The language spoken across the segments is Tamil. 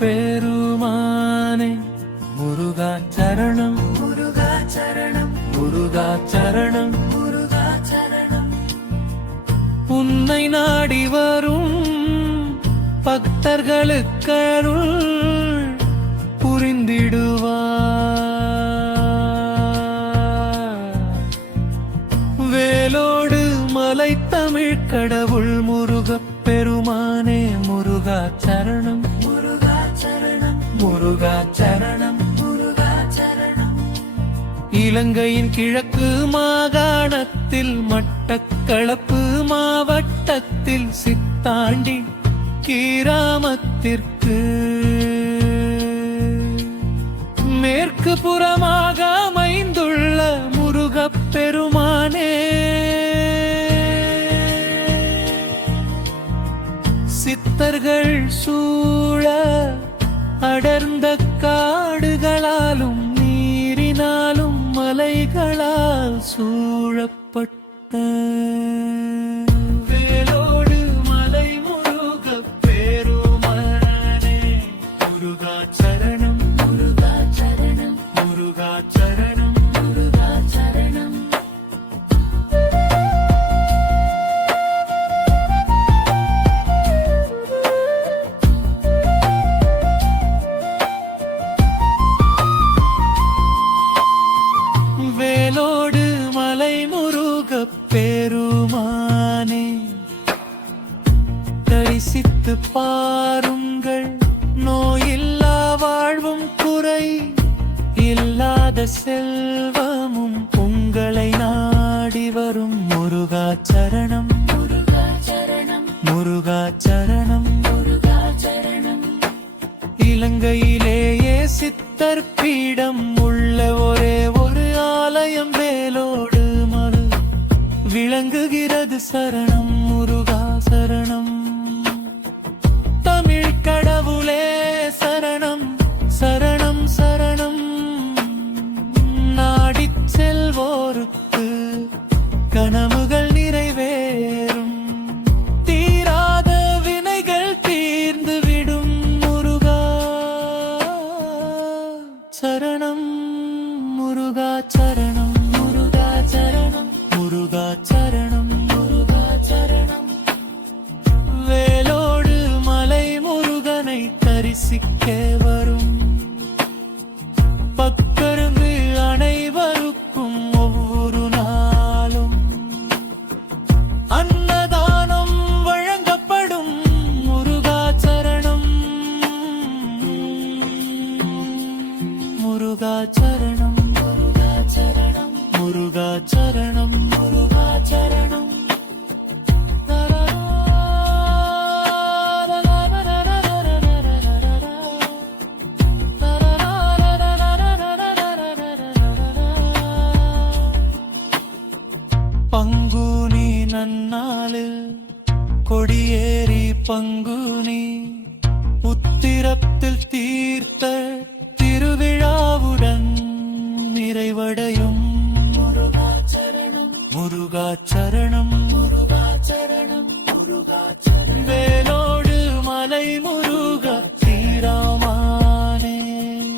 பெருமானே முருகா சரணம் முருகா சரணம் முருகா சரணம் முருகா சரணம். உன்னை நாடி வரும் பக்தர்களுக்கு அருள் புரிந்திடுவார். வேலோடு மலை தமிழ் கடவுள் முருகப் பெருமானே முருகா சரணம் முருகா சரணம் முருகா சரணம் முருகா சரணம். இலங்கையின் கிழக்கு மாகாணத்தில் மட்டக்களப்பு மாவட்டத்தில் சித்தாண்டி கிராமத்திற்கு மேற்கு புறமாக அமைந்துள்ள முருகப் பெருமானே சித்தர்கள் சூழ அடர்ந்த காடுகளாலும் நீரினாலும் மலைகளால் சூழப்பட்ட வேலோடு மலை முருகப் பெருமானே முருகா சரணம் முருகா சரணம் முருகா சரணம் முருகா சரணம். வேலோடு மலை முருகப் பெருமானே தரிசித்து பாருங்கள் நோயில்லா வாழ்வும் குறை இல்லாத செல்வமும் உங்களை நாடி வரும் முருகா சரணம் முருகா சரணம் முருகா சரணம் முருகா சரணம். இலங்கையிலேயே சித்தர் பீடம் உள்ள ஒரே ஒரு ஆலயம் வேலோடு மறு விளங்குகிறது சரணம் முருகா சரணம். தமிழ் கடவுளே சரணம் சரணம் சரணம். நாடிச் செல்வோருக்கு கனவுகள் நிறைவேறும் தீராத வினைகள் தீர்ந்துவிடும் முருகா சரணம் முருகா சரணம் முருகா சரணம் முருகா சரணம் முருகா சரணம். வேலோடு மலை முருகனை தரிசிக்க வரும் பக்தர்கள் அனைவருக்கும் ஒவ்வொரு நாளும் அன்னதானம் வழங்கப்படும் முருகா சரணம் முருகா சரணம் முருகா சரணம் முருகா சரணம் முருகா சரணம். பங்குனி நன்னாளில் கொடியேறி பங்குனி உத்திரத்தில் தீர்த்த திருவிழாவுடன் நிறைவடையும் முருகா சரணம் முருகா சரணம் முருகா சரணம் முருகா சரணம். வேலோடு மலை முருகா ஸ்ரீராமானே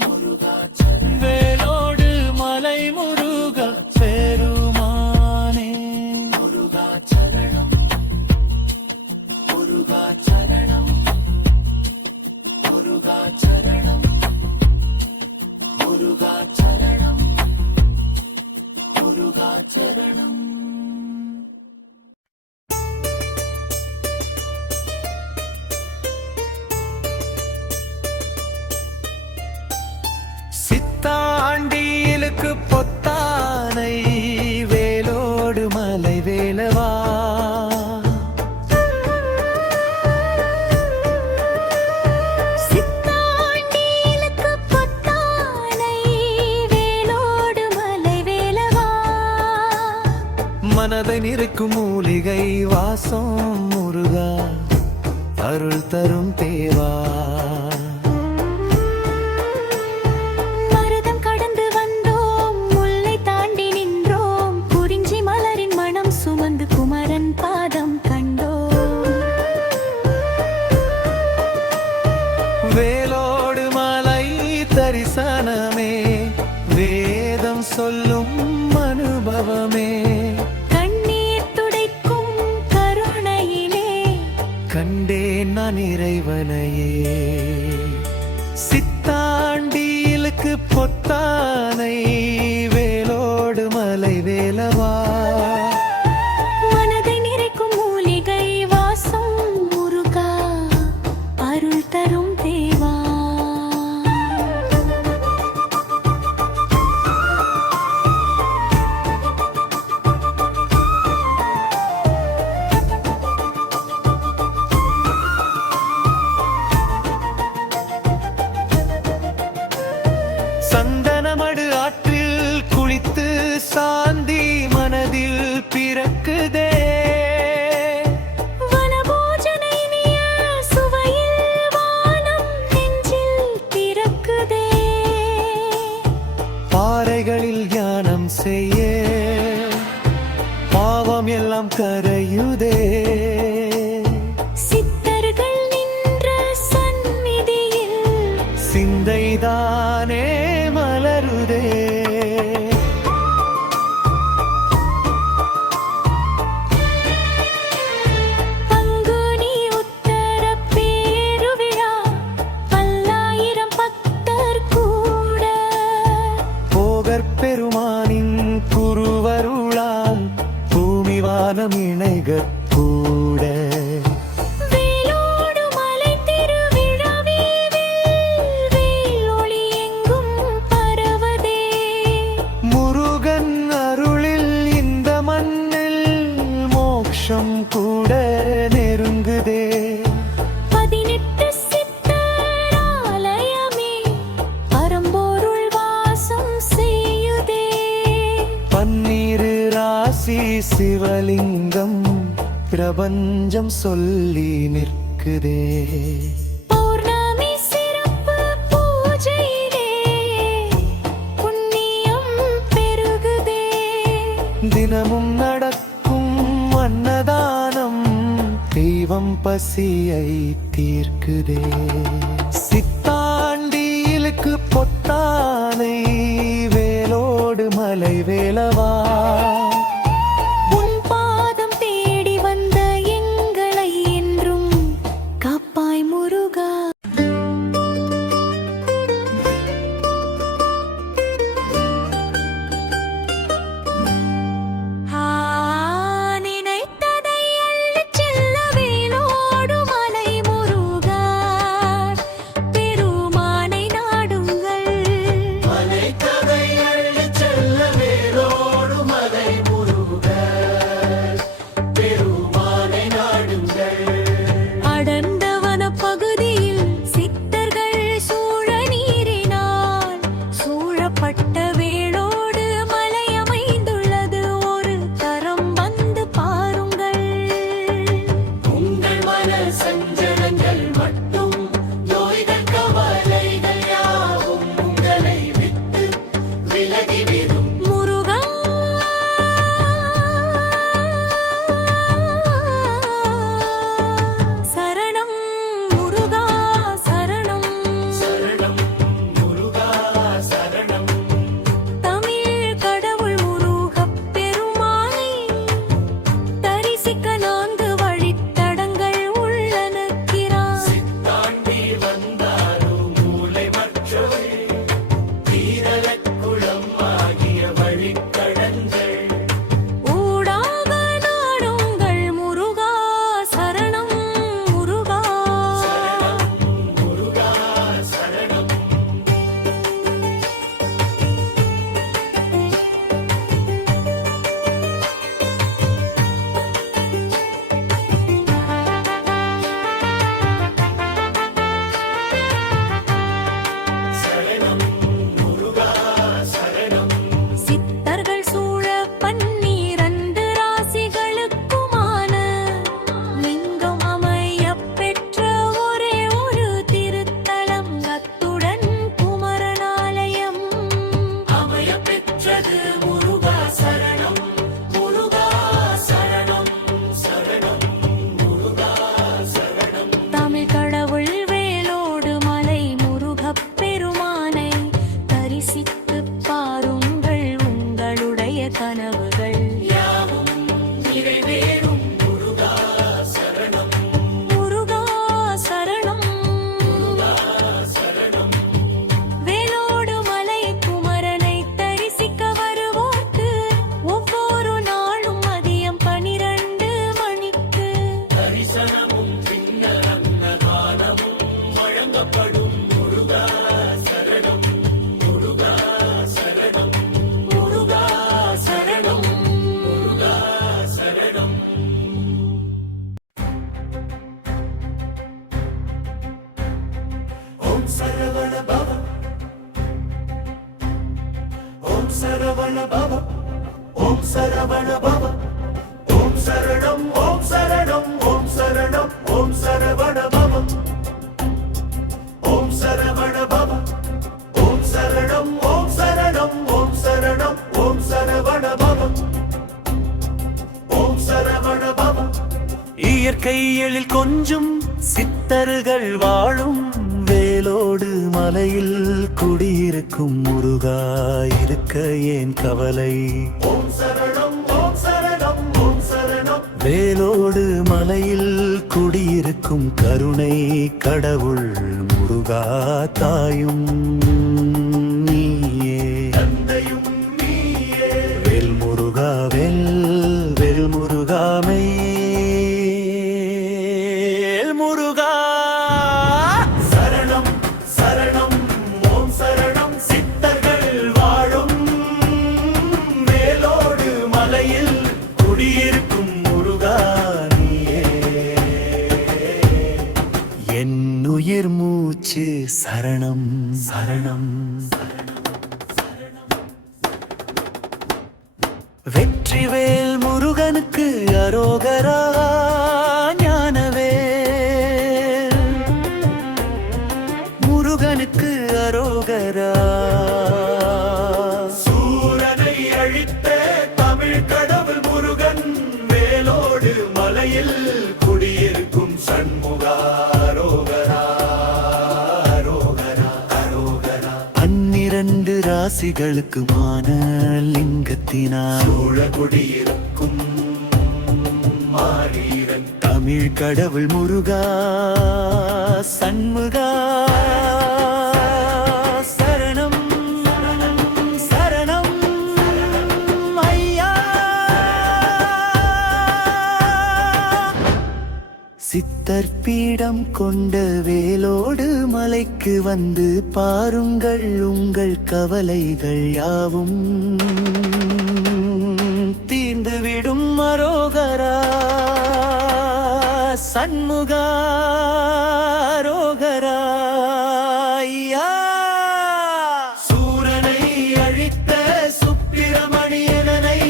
முருகா சரணம். வேலோடு மலை முருகா பெருமானே முருகா சரணம் முருகா சரணம் முருகா சரணம் முருகா சரணம் முருகா சரணம். சித்தாண்டியிலுக்கு பொத்தானை வேலோடு மலை வேலவா சித்தாண்டியிலுக்கு பொத்தானை வேலோடு மலை வேலவா. மனதை நிற்கும் மூலிகை வாசம் முருகா அருள் தரும் தேவா. மருதம் கடந்து வந்தோம் முல்லை தாண்டி நின்றோம் குறிஞ்சி மலரின் மனம் சுமந்து குமரன் பாதம் கண்டோம். வேலோ நான் இறைவனையே. சித்தாண்டியிலுக்கு பொத்தானை வேலோடு மலை வேலவா. மனதை நிறைக்கும் மூலிகை வாசம் முருகா அருள் தரும் தேவா. சந்தனமடு ஆற்றில் குளித்து சாந்தி மனதில் பிறக்குதே. வனபோஜனை இனிய சுவையில் வானம் நெஞ்சில் திறக்குதே. பாறைகளில் தியானம் செய்ய பாவம் எல்லாம் கரையுதே. சித்தர்கள் நின்ற சந்நிதியில் சிந்தைதானே மலருதே. பங்குனி உத்தர பேருவிழா பல்லாயிரம் பக்தர் கூட. போகர் பெருமானின் குருவருளால் பூமி வானம் இணைகக் கூட. வேலோடு மலை திருவிழாவில் வேல் ஒளி எங்கும் பரவதே. முருகன் அருளில் இந்த மண்ணில் மோட்சம் கூட நெருங்குதே. 18 சித்தர் ஆலயமே பரம்பொருள் வாசம் செய்யுதே. பன்னீரு ராசி சிவலிங்கம் பிரபஞ்சம் சொல்லி நிற்குதே. பௌர்ணமி சிறப்பு பூஜையிலே புண்ணியம் பெருகுதே. தினமும் நடக்கும் அன்னதானம் தெய்வம் பசியை தீர்க்குதே. சித்தாண்டியிலுக்கு பொத்தானை வேலோடு மலை வேலவா. உன் பாதம் தேடி வந்த எங்களை என்றும் காப்பாய் முருகா. நினைத்ததை அள்ளிச் செல்ல வேலோடு மலை முருகா பெருமானை நாடுங்கள். மலைக்கதை அள்ளிச் செல்ல வேலோடு மலை சரவண பவ ஓம் சரணம் ஓம் சரணம் ஓம் சரணம் ஓம் சரவண பவ ஓம் சரவண பவ ஓம் சரணம் ஓம் சரணம் ஓம் சரணம் ஓம் சரவண பவ ஓம் சரவண பவ இயற்கை எழில் கொஞ்சும் சித்தர்கள் வாழும் வேலோடு மலையில் குடியிருக்கும் முருகா இருக்க ஏன் கவலை ஓம் சரணம் ஓம் சரணம் ஓம் சரணம் வேலோடு மலையில் குடியிருக்கும் கருணை கடவுள் முருகா தாயும் நீயே தந்தையும் நீயே வேல் முருகா வேல் வேல் முருகாமே முருகா சரணம் சரணம் ஓம் சரணம் சித்தர்கள் வாழும் வேலோடு மலையில் குடியிருக்கும் முருகா நீயே என் உயிர் மூச்சு சரணம் சரணம் வெற்றிவேல் முருகனுக்கு அரோகரா ஞானவேல் முருகனுக்கு அரோகரா சூரனை அழித்த தமிழ் கடவுள் முருகன் வேலோடு மலையில் குடியிருக்கும் சண்முகா அரோகரா அரோகரா அரோகரா பன்னிரண்டு ராசிகளுக்கு மான லிங்கத்தினார் சூழ குடியிருக்கும் மாரீரன் தமிழ் கடவுள் முருகா சண்முகா சரணம் சரணம் ஐயா சித்தர் பீடம் கொண்ட வேலோடு மலைக்கு வந்து பாருங்கள் உங்கள் கவலைகள் யாவும் தீர்ந்துவிடும் அரோகரா சண்முகா அரோகரா ஐயா சூரனை அழித்த சுப்பிரமணியனை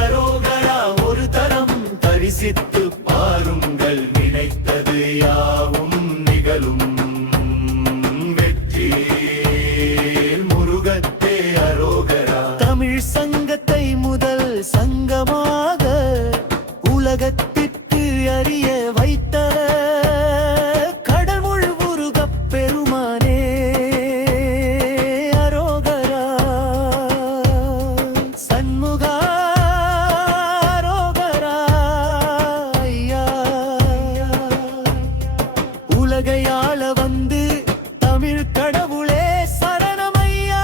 அரோகரா ஒரு தரம் தரிசித்து பாருங்கள் நினைத்தது யாவும் நிகழும் வெற்றி முருகத்தே அரோகரா தமிழ் சங்கத்தை முதல் சங்கமாக உலகத்திற்கு அறிய வைத்த கடவுள் முருகப் பெருமானே அரோகரா சண்முகா அரோகரா ஐயா உலகை ஆள வந்து தமிழ் கடவுளே சரணம் ஐயா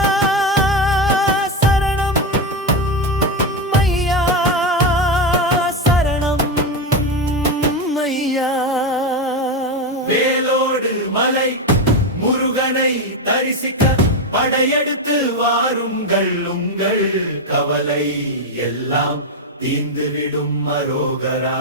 சரணம் ஐயா சரணம் ஐயா வேலோடு மலை முருகனை தரிசிக்க படையெடுத்து வாருங்கள் உங்கள் கவலை எல்லாம் தீர்ந்துவிடும் அரோகரா